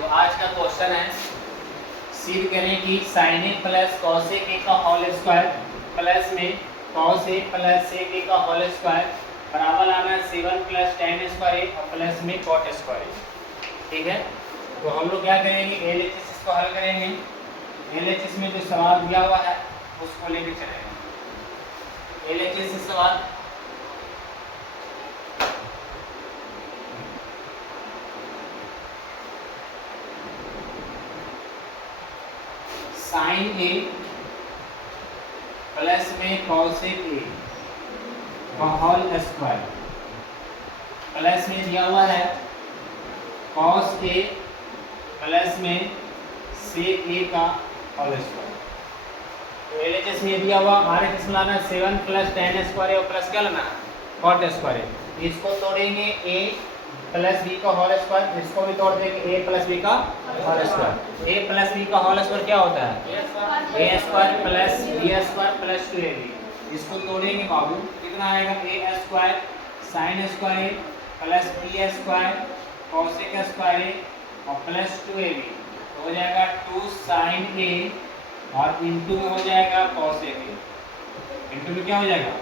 देखो आज का क्वेश्चन है, सिद्ध करें कि sin a plus cos a का होल स्क्वायर प्लस में cos a plus sec a का होल स्क्वायर बराबर आना है 7 प्लस tan स्क्वायर a और प्लस में cot स्क्वायर a। ठीक है, तो हम लोग क्या करेंगे, एलएचएस इसको हल करेंगे। एलएचएस में जो सवाल दिया हुआ है उसको लेके चलेंगे। एलएचएस से सवाल sin a प्लस में cos a का होल स्क्वायर प्लस में दिया हुआ है cos a प्लस में sec a का होल स्क्वायर। तो एलएचएस में दिया हुआ आरएचएस में लाना 7 प्लस tan स्क्वायर और प्लस क्या लाना cot स्क्वायर। इसको तोड़ेंगे a प्लस बी का होल स्क्वायर, इसको भी तोड़ देंगे a प्लस बी का whole square. a plus B का होल स्क्वायर क्या होता है a square plus B square plus 2ab। इसको तोड़ेंगे बाबू, कितना आएगा a square sine square a plus B square cosec square a और प्लस 2ab। तो हो जाएगा 2 साइन a और इंटू में हो जाएगा कोसेक a। इंटू में क्या हो जाएगा,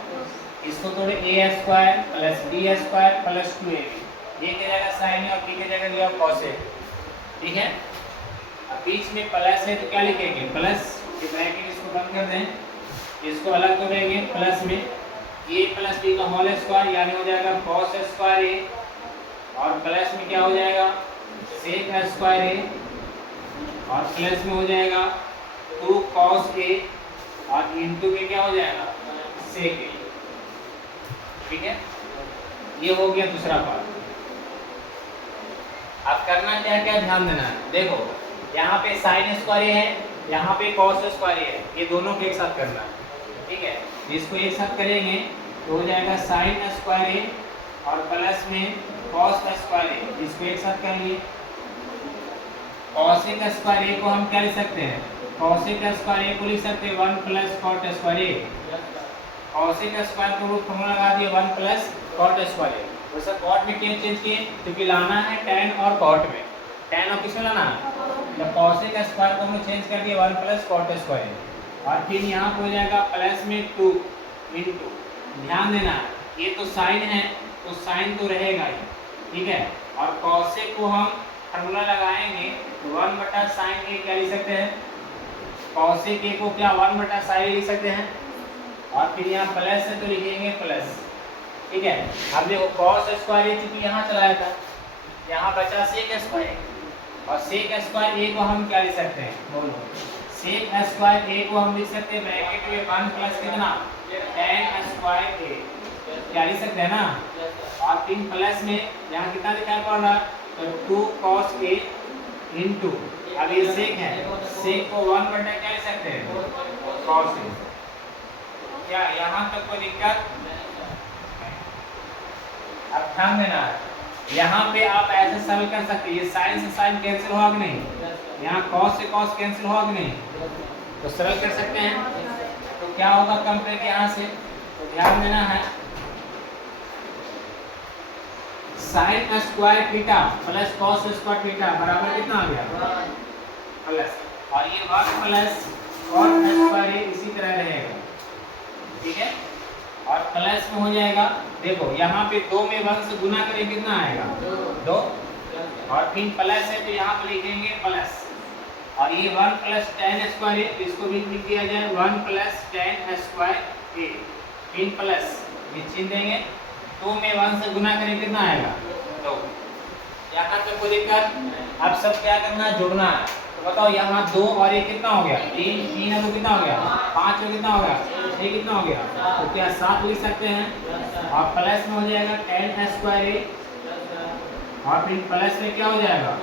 इसको तोड़े a square plus B square plus 2ab। ये क्या जाएगा साइन है और बी की जगह लिया cos है। ठीक है, अब बीच में प्लस है तो क्या लिखेंगे प्लस, ये ब्रैकेट इसको बंद कर दें, इसको अलग करेंगे प्लस में a प्लस बी का होल स्क्वायर यानी हो जाएगा cos स्क्वायर a और प्लस में क्या हो जाएगा sec स्क्वायर a और प्लस में हो जाएगा 2 cos a और इंटू में क्या हो जाएगा sec a। ठीक है, ये हो गया दूसरा पार्ट। अब करना क्या क्या ध्यान देना है, देखो यहाँ पे साइन स्क्वायर है, यहाँ पे cos स्क्वायर है, ये दोनों को एक साथ करना है। ठीक है, इसको एक साथ करेंगे तो हो जाएगा साइन स्क्वायर और प्लस में cos स्क्वायर। इसको एक साथ कर लिए। cosec स्क्वायर को हम क्या लिख सकते हैं, cosec स्क्वायर को लिख सकते हैं 1 plus cot square. cosec square को फॉर्मूला लगा दिया 1 प्लस cot स्क्वायर। तो सर cot में क्या चेंज किए, क्योंकि लाना है tan और cot में, tan और किसमें लाना है, तो cosec स्क्वायर को हमने चेंज कर दिया 1 प्लस cot स्क्वायर और फिर यहाँ पे हो जाएगा प्लस में 2 इंटू, ध्यान देना ये तो साइन है तो साइन तो रहेगा ही। ठीक है, और cosec को हम फॉर्मूला लगाएंगे तो 1 बटा साइन a क्या लिख सकते हैं, cosec a को क्या 1 बटा साइन a लिख सकते हैं और फिर यहाँ प्लस है तो लिखेंगे प्लस। ठीक है, अब देखो cos स्क्वायर a चूंकि यहाँ चलाया था, यहाँ बचा sec स्क्वायर और sec स्क्वायर a को हम क्या लिख सकते हैं, बोलो sec स्क्वायर a को हम लिख सकते हैं ब्रैकेट में 1 प्लस कितना tan स्क्वायर a, क्या लिख सकते हैं ना, और फिर प्लस में यहाँ कितना दिखाई पड़ रहा है तो 2 cos a इंटू, अब ये sec है, sec को 1 बटा क्या लिख सकते हैं cos a। क्या यहाँ तक कोई दिक्कत? अब ध्यान देना है, यहाँ पे आप ऐसे सरल कर सकते हैं, ये साइन से साइन कैंसिल होगा कि नहीं, यहाँ cos से cos कैंसिल होगा कि नहीं, तो सरल कर सकते हैं। तो क्या होगा कंपेयर यहाँ से, तो ध्यान देना है sine square theta plus cos square theta बराबर कितना आ गया प्लस, और ये 1 प्लस cot स्क्वायर इसी तरह रहेगा। ठीक है, और प्लस में हो जाएगा, देखो यहाँ पे 2 में 1 से गुना करें कितना आएगा 2 और फिर प्लस है तो यहाँ पे लिखेंगे प्लस, और ये 1 प्लस tan स्क्वायर है इसको भी लिख दिया जाए 1 प्लस tan स्क्वायर a, फिर प्लस ये चिन्ह देंगे, 2 में 1 से गुना करें कितना आएगा 2। यहाँ तक कोई दिक्कत? अब सब क्या करना है, जोड़ना है। तो बताओ यहाँ 2 और 1 कितना हो गया 3, 3 है तो कितना हो गया 5 में कितना हो गया 6 कितना हो गया, तो क्या 7 लिख सकते हैं और प्लस में हो जाएगा tan स्क्वायर a और फिर प्लस में क्या हो जाएगा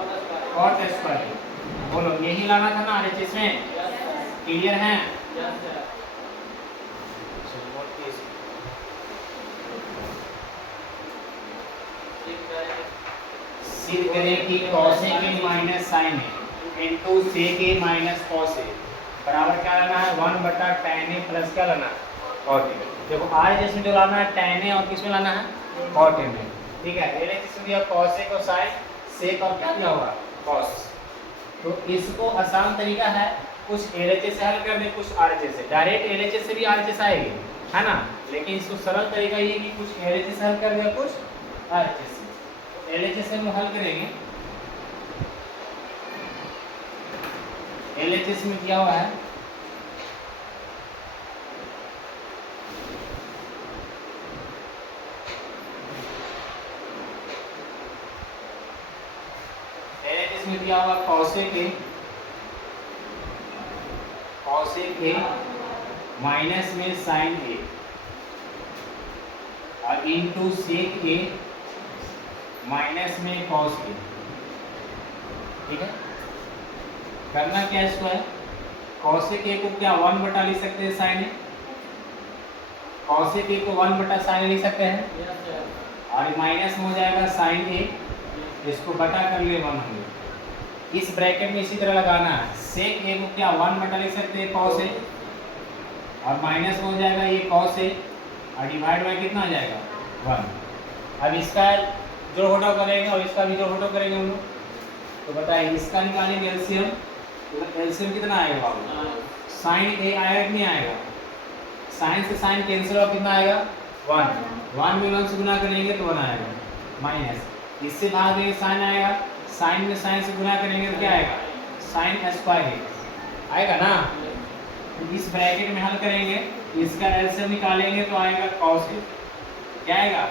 cot स्क्वायर a। बोलो यही लाना था ना आरएचएस में, क्लियर है? सिद्ध करें कि cosec a minus sin a into sec a minus cos a बराबर क्या लाना है 1 बटा tan a प्लस क्या लाना है cot a। देखो आरएचएस में जो लाना है tan a और किस में लाना है cot a में। ठीक है, एलएचएस में दिया cos a को sin sec और क्या दिया होगा cos। तो इसको आसान तरीका है, कुछ LHS से हल कर दे, कुछ RHS से। डायरेक्ट LHS से भी RHS आएगी, है ना, लेकिन इसको सरल तरीका ये कि कुछ LHS से हल कर दे, कुछ RHS से। तो LHS से हम हल करेंगे। LHS में क्या हुआ है, LHS में दिया हुआ cosec A माइनस में sin A और इंटू sec A माइनस में cos A। ठीक है, करना क्या है इसको है, cosec A को क्या 1 बटा लिख सकते हैं sin A, cosec A को 1 बटा sin A लिख सकते हैं, और माइनस में हो जाएगा sin A, इसको बटा कर ले 1 होंगे। इस ब्रैकेट में इसी तरह लगाना है, sec A को क्या 1 बटा लिख सकते हैं cos A, और माइनस में हो जाएगा ये cos A, और डिवाइड बाय कितना आ जाएगा 1। अब इसका जोड़ घटाव करेंगे और इसका भी जोड़ घटाव करेंगे हम लोग, तो बताइए इसका निकालेंगे एलसीएम, तो एलसीएम कितना आएगा बाबू, sin A आएगा कि नहीं आएगा, sin से sin कैंसिल और कितना आएगा 1 में 1 से गुना करेंगे तो 1 आएगा, माइनस इससे भाग देंगे sin आएगा, sin में sin से गुना करेंगे तो क्या आएगा sin स्क्वायर आएगा ना। तो इस ब्रैकेट में हल करेंगे, इसका एलसीएम निकालेंगे तो आएगा cos A, क्या आएगा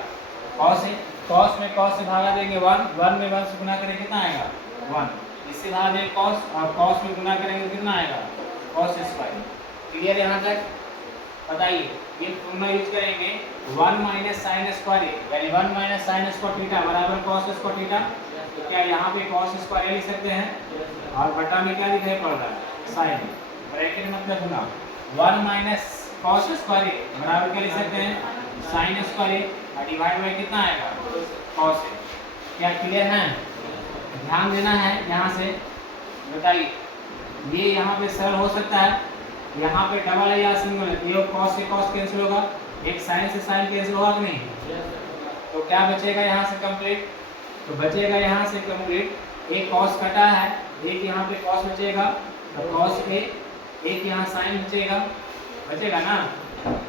cos A, cos में cos से भागा देंगे 1 में 1 से गुना करेंगे कितना आएगा 1, इससे भागा देंगे cos और cos में गुना करेंगे कितना आएगा cos स्क्वायर। क्लियर यहाँ तक, बताइए ये फॉर्मूला यूज करेंगे 1 माइनस साइन स्क्वायर यानी 1 माइनस साइन स्क्वायर थीटा बराबर cos स्क्वायर थीटा, तो क्या यहाँ पे cos स्क्वायर लिख सकते हैं, और बटा में क्या दिखाई पड़ रहा है साइन, ब्रैकेट मतलब गुना 1 माइनस cos स्क्वायर बराबर क्या लिख सकते हैं साइन स्क्वायर, और डिवाइड बाय कितना आएगा cos। क्या क्लियर है, ध्यान देना है यहाँ से, बताइए ये यहाँ पे सरल हो सकता है, यहाँ पे डबल है या सिंगल है, ये cos से cos कैंसिल होगा, एक sin से sin कैंसिल होगा कि नहीं, तो क्या बचेगा यहाँ से कंप्लीट, तो बचेगा यहाँ से कंप्लीट, एक cos कटा है, एक यहाँ पे cos बचेगा, तो cos A, एक यहाँ sin बचेगा ना,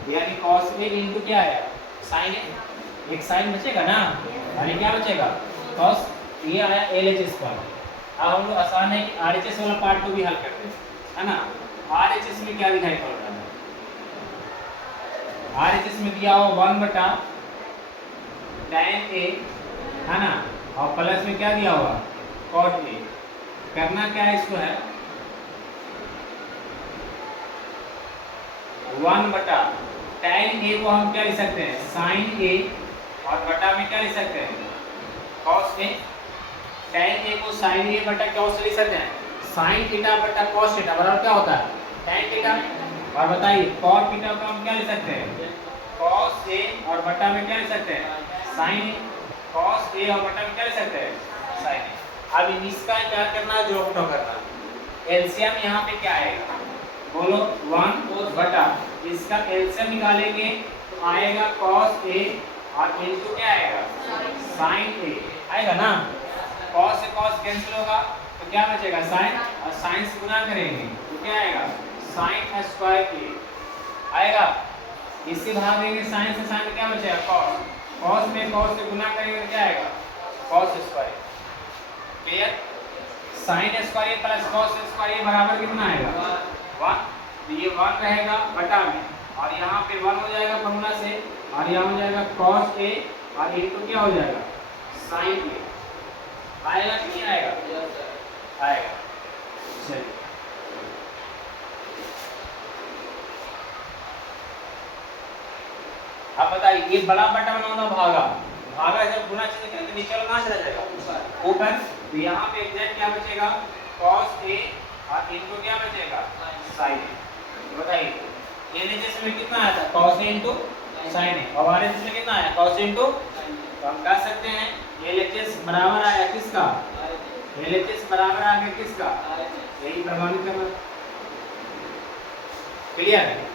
यानी cos A इंटू क्या है sin A, एक sin बचेगा ना, यानी क्या बचेगा cos, ये आया LHS पर। अब हम लोग आसान है कि RHS वाला पार्ट को भी हल करते हैं, है ना। RHS में क्या दिखाई पड़ रहा है, RHS में दिया हुआ 1 बटा tan A, है ना, और प्लस में क्या दिया हुआ cot A। करना क्या है इसको है 1 बटा tan A को हम क्या लिख सकते हैं sin A, और बटा में क्या लिख सकते हैं cos A, tan A को sin A बटा cos लिख सकते हैं sin थीटा बटा cos थीटा बराबर क्या होता है tan थीटा, और बताइए cot थीटा को हम क्या लिख सकते हैं cos A, और बटा में क्या लिख सकते हैं sin A, cos A और बटा में क्या लिख सकते हैं sin A। अब इसका क्या करना है, जोड़ घटाव करना, एलसीएम यहाँ पे क्या आएगा बोलो 1 बटा, इसका एलसीएम निकालेंगे तो आएगा cos A और इनटू क्या आएगा sin A आएगा ना, cos से cos कैंसिल होगा तो क्या बचेगा sin, और sin से गुना करेंगे तो क्या आएगा sin स्क्वायर A आएगा, इससे भाग देंगे sin से sin क्या बचेगा cos, cos में cos से गुना करेंगे तो क्या आएगा cos square. Clear, sin square plus cos square बराबर कितना आएगा 1, तो ये 1 रहेगा बटा में, और यहाँ पे 1 हो जाएगा फॉर्मूला से, और यहाँ हो जाएगा cos A और इनटू क्या हो जाएगा sin A। आएगा कि नहीं आएगा, आएगा। चलिए अब बताइए ये बड़ा बटा बनाना भागा, भागा जब गुना चीज करें तो नीचे वाला कहाँ चला जाएगा ऊपर, तो यहाँ पे एग्जैक्ट क्या बचेगा cos A और इनटू क्या बचेगा sin A। तो बताइए LHS में कितना आया था cos A into sin A, और RHS में कितना आया cos A इंटू, तो हम कह सकते हैं LHS बराबर आया किसका, LHS बराबर आ गया किसका, यही प्रमाणित करना। क्लियर है।